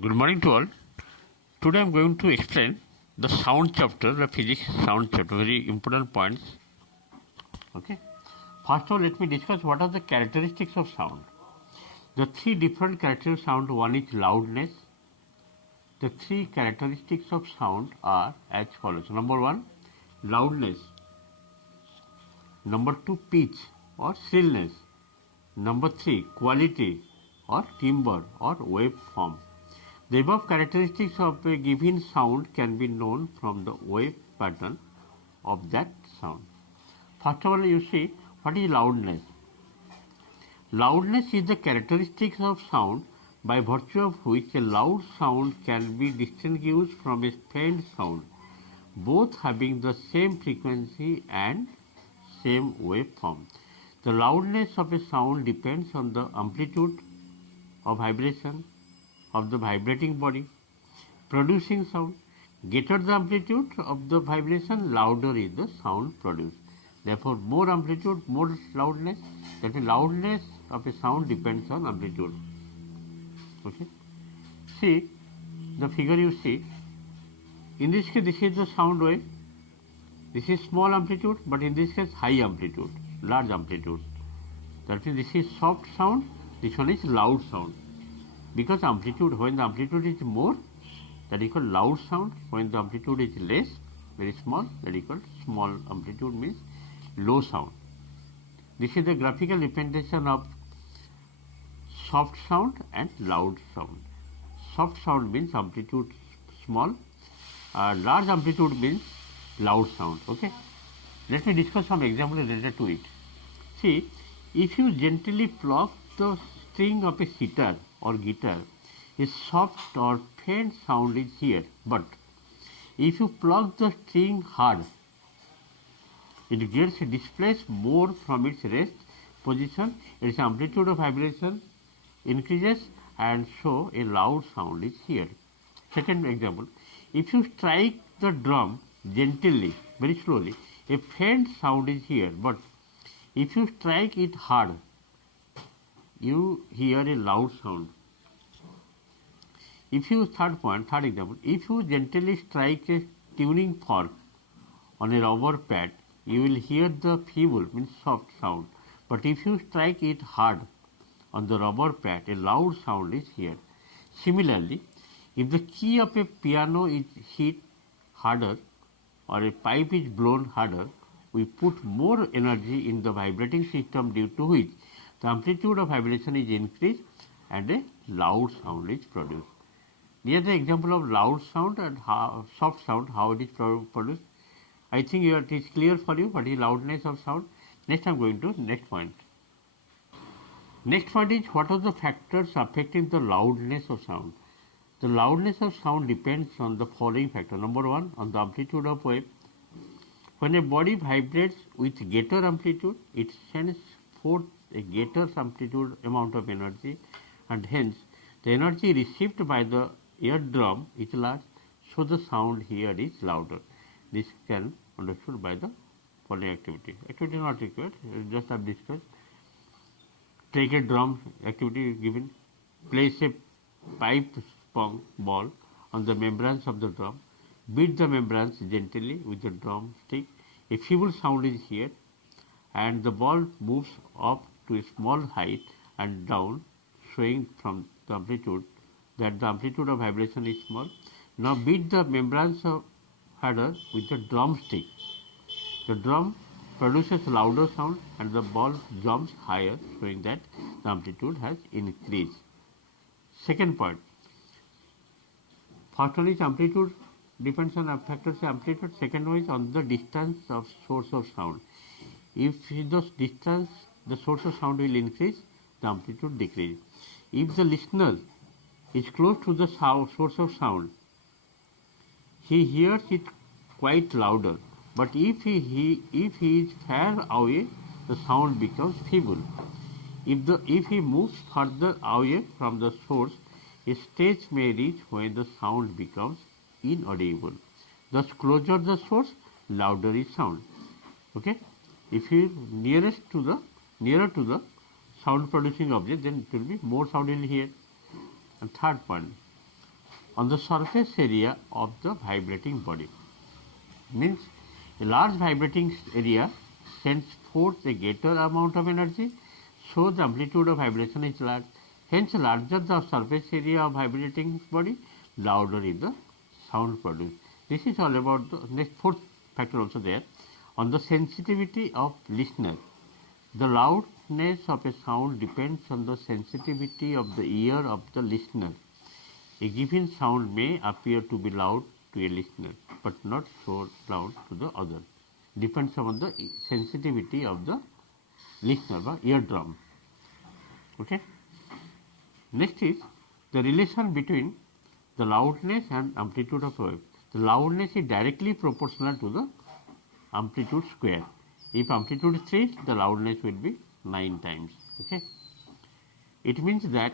Good morning to all. Today I am going to explain the sound chapter, the physics sound chapter, very important points. Okay. First of all, let me discuss what are the characteristics of sound. The three different characteristics of sound. One is loudness. The three characteristics of sound are as follows. Number one, loudness. Number two, pitch or shrillness. Number three, quality or timbre or waveform. The above characteristics of a given sound can be known from the wave pattern of that sound. First of all, you see what is loudness. Loudness is the characteristics of sound by virtue of which a loud sound can be distinguished from a faint sound, both having the same frequency and same waveform. The loudness of a sound depends on the amplitude of vibration of the vibrating body producing sound. Greater the amplitude of the vibration, louder is the sound produced. Therefore, more amplitude, more loudness. That is, loudness of a sound depends on amplitude. Okay. See the figure you see. In this case, this is the sound wave. This is small amplitude, but in this case, high amplitude, large amplitude. That means this is soft sound. This one is loud sound. Because amplitude, when the amplitude is more, that is called loud sound. When the amplitude is less, very small, that is called small amplitude, means low sound. This is the graphical representation of soft sound and loud sound. Soft sound means amplitude small, large amplitude means loud sound. Okay. Let me discuss some example related to it. See, if you gently pluck the string of a sitar or guitar, a soft or faint sound is here, but if you pluck the string hard, it gets displaced more from its rest position, its amplitude of vibration increases, and so a loud sound is here. Second example, if you strike the drum gently, very slowly, a faint sound is here, but if you strike it hard, you hear a loud sound. If you, third example, if you gently strike a tuning fork on a rubber pad, you will hear the feeble, means soft sound. But if you strike it hard on the rubber pad, a loud sound is here. Similarly, if the key of a piano is hit harder or a pipe is blown harder, we put more energy in the vibrating system, due to which the amplitude of vibration is increased and a loud sound is produced. Here the example of loud sound and soft sound, how it is produced. I think it is clear for you what is loudness of sound. Next I am going to next point. Next point is what are the factors affecting the loudness of sound. The loudness of sound depends on the following factor. Number one, on the amplitude of wave. When a body vibrates with greater amplitude, it sends forth a greater amplitude amount of energy, and hence the energy received by the eardrum is large, so the sound here is louder. This can be understood by the following activity. Activity not required, just have discussed. Take a drum, activity given. Place a pipe spong ball on the membranes of the drum. Beat the membranes gently with the drum stick. A feeble sound is here, and the ball moves up to a small height and down, showing from the amplitude that the amplitude of vibration is small. Now beat the membranes harder with the drum stick. The drum produces louder sound and the ball jumps higher, showing that the amplitude has increased. Second point. First one is amplitude depends on factors amplitude. Second one is on the distance of source of sound. If the distance, the source of sound will increase, the amplitude decrease. If the listener is close to the source of sound, he hears it quite louder. But if he is far away, the sound becomes feeble. If he moves further away from the source, a stage may reach when the sound becomes inaudible. Thus, closer the source, louder is sound. Okay. If you nearer to the sound producing object, then it will be more sound will hear. And third point, on the surface area of the vibrating body. Means a large vibrating area sends forth a greater amount of energy, so the amplitude of vibration is large. Hence, larger the surface area of vibrating body, louder is the sound produced. This is all about the next fourth factor also there. On the sensitivity of listener. The loudness of a sound depends on the sensitivity of the ear of the listener. A given sound may appear to be loud to a listener, but not so loud to the other. Depends on the sensitivity of the listener, the eardrum. Okay. Next is the relation between the loudness and amplitude of wave. The loudness is directly proportional to the amplitude square. If amplitude is 3, the loudness will be 9 times. Okay. It means that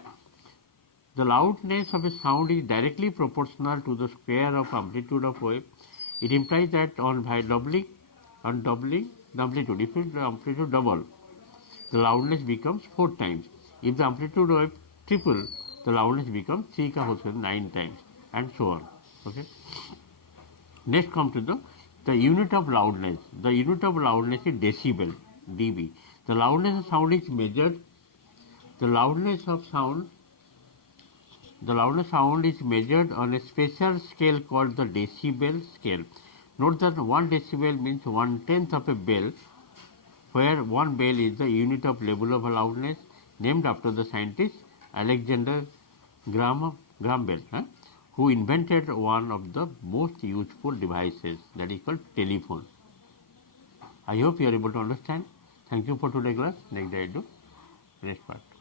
the loudness of a sound is directly proportional to the square of amplitude of wave. It implies that by doubling the amplitude, if the amplitude double, the loudness becomes 4 times. If the amplitude wave triple, the loudness becomes 3 ka whole square 9 times, and so on. Okay. Next come to the unit of loudness. The unit of loudness is decibel, dB. The loudness of sound is measured. The loudness of sound is measured on a special scale called the decibel scale. Note that 1 decibel means 1/10 of a bell, where 1 bell is the unit of level of loudness, named after the scientist Alexander Graham Bell, who invented one of the most useful devices, that is called telephone. I hope you are able to understand. Thank you for today's class. Next day I do next part.